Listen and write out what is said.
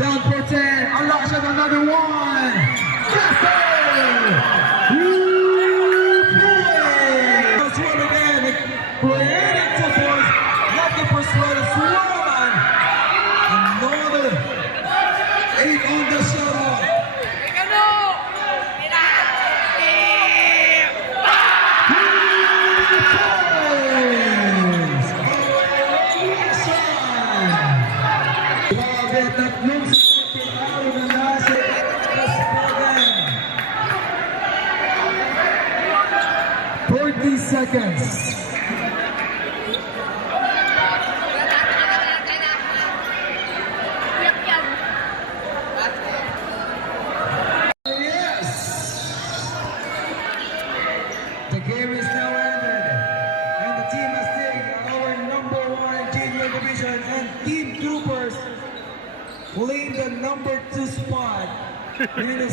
Down for 10. Unlock shot another one. Yes, sir! Let's run again. Creating two points. Lucky for Suarez. One. Another 8 on the shot. Tatlong sakit araw na nasa Kaspagan. 40 seconds. Yes! The game is now ended. And the team has taken our #1 junior division and Team Troopers playing the #2 spot in the